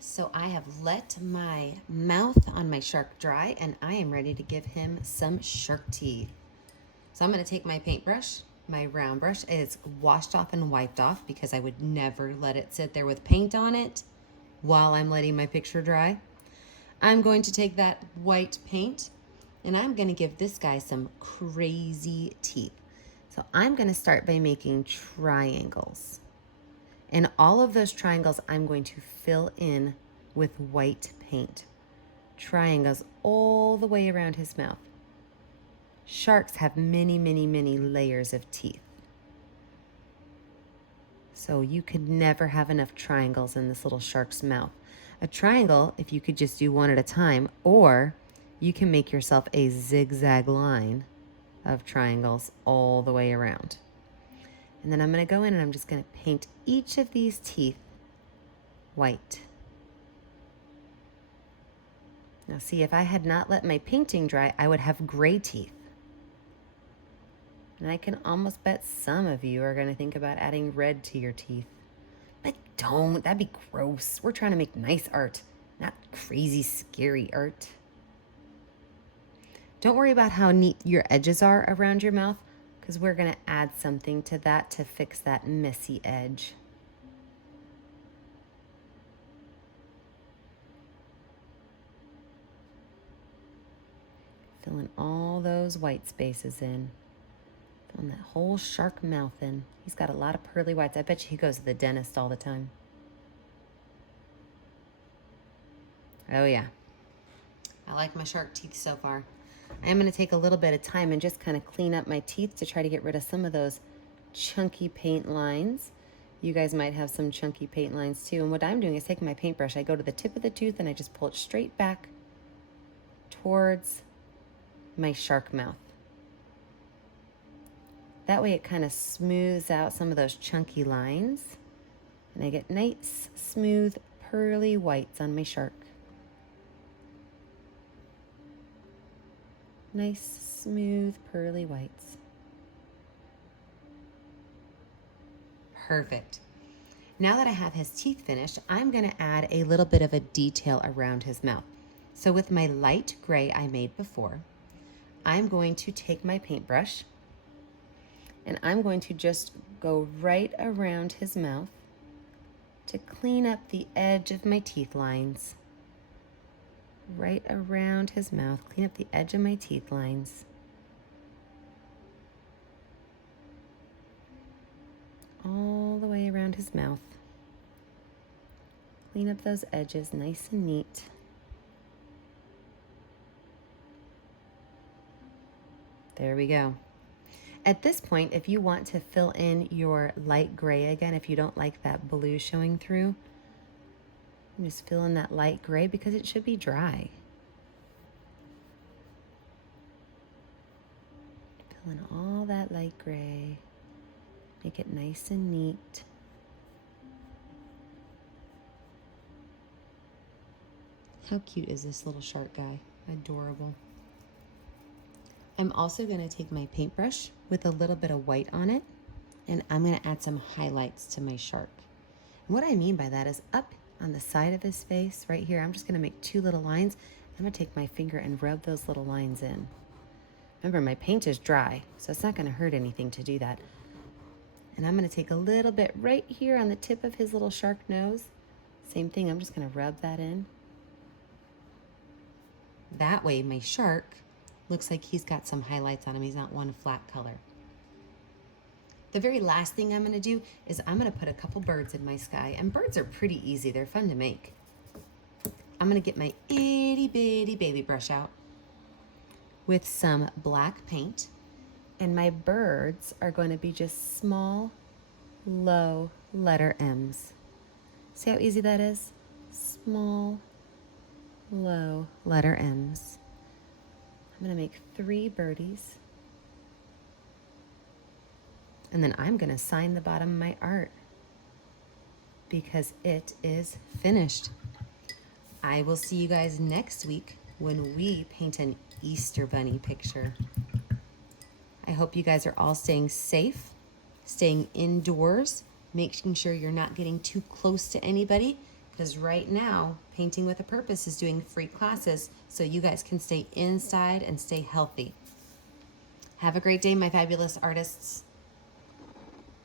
So I have let my mouth on my shark dry and I am ready to give him some shark teeth. So I'm going to take my paintbrush, my round brush. It's washed off and wiped off because I would never let it sit there with paint on it while I'm letting my picture dry. I'm going to take that white paint and I'm going to give this guy some crazy teeth. So I'm going to start by making triangles. And all of those triangles I'm going to fill in with white paint. Triangles all the way around his mouth. Sharks have many, many, many layers of teeth. So you could never have enough triangles in this little shark's mouth. A triangle, if you could just do one at a time, or you can make yourself a zigzag line of triangles all the way around. And then I'm going to go in and I'm just going to paint each of these teeth white. Now see, if I had not let my painting dry, I would have gray teeth. And I can almost bet some of you are going to think about adding red to your teeth. But don't, that'd be gross. We're trying to make nice art, not crazy, scary art. Don't worry about how neat your edges are around your mouth, because we're going to add something to that to fix that messy edge. Filling all those white spaces in. Filling that whole shark mouth in. He's got a lot of pearly whites. I bet you he goes to the dentist all the time. Oh yeah. I like my shark teeth so far. I am going to take a little bit of time and just kind of clean up my teeth to try to get rid of some of those chunky paint lines. You guys might have some chunky paint lines too. And what I'm doing is taking my paintbrush, I go to the tip of the tooth and I just pull it straight back towards my shark mouth. That way it kind of smooths out some of those chunky lines. And I get nice, smooth, pearly whites on my shark. Nice, smooth, pearly whites. Perfect. Now that I have his teeth finished, I'm going to add a little bit of a detail around his mouth. So with my light gray I made before, I'm going to take my paintbrush and I'm going to just go right around his mouth to clean up the edge of my teeth lines. Right around his mouth, clean up the edge of my teeth lines. All the way around his mouth. Clean up those edges nice and neat. There we go. At this point, if you want to fill in your light gray again, if you don't like that blue showing through, just fill in that light gray because it should be dry. Fill in all that light gray. Make it nice and neat. How cute is this little shark guy? Adorable. I'm also going to take my paintbrush with a little bit of white on it, and I'm going to add some highlights to my shark. And what I mean by that is up on the side of his face right here, I'm just going to make two little lines. I'm going to take my finger and rub those little lines in. Remember, my paint is dry, so it's not going to hurt anything to do that. And I'm going to take a little bit right here on the tip of his little shark nose. Same thing, I'm just going to rub that in. That way my shark looks like he's got some highlights on him. He's not one flat color. The very last thing I'm going to do is I'm going to put a couple birds in my sky. And birds are pretty easy. They're fun to make. I'm going to get my itty bitty baby brush out with some black paint. And my birds are going to be just small, low letter M's. See how easy that is? Small, low letter M's. I'm going to make 3 birdies. And then I'm going to sign the bottom of my art because it is finished. I will see you guys next week when we paint an Easter Bunny picture. I hope you guys are all staying safe, staying indoors, making sure you're not getting too close to anybody, because right now, Painting with a Purpose is doing free classes so you guys can stay inside and stay healthy. Have a great day, my fabulous artists.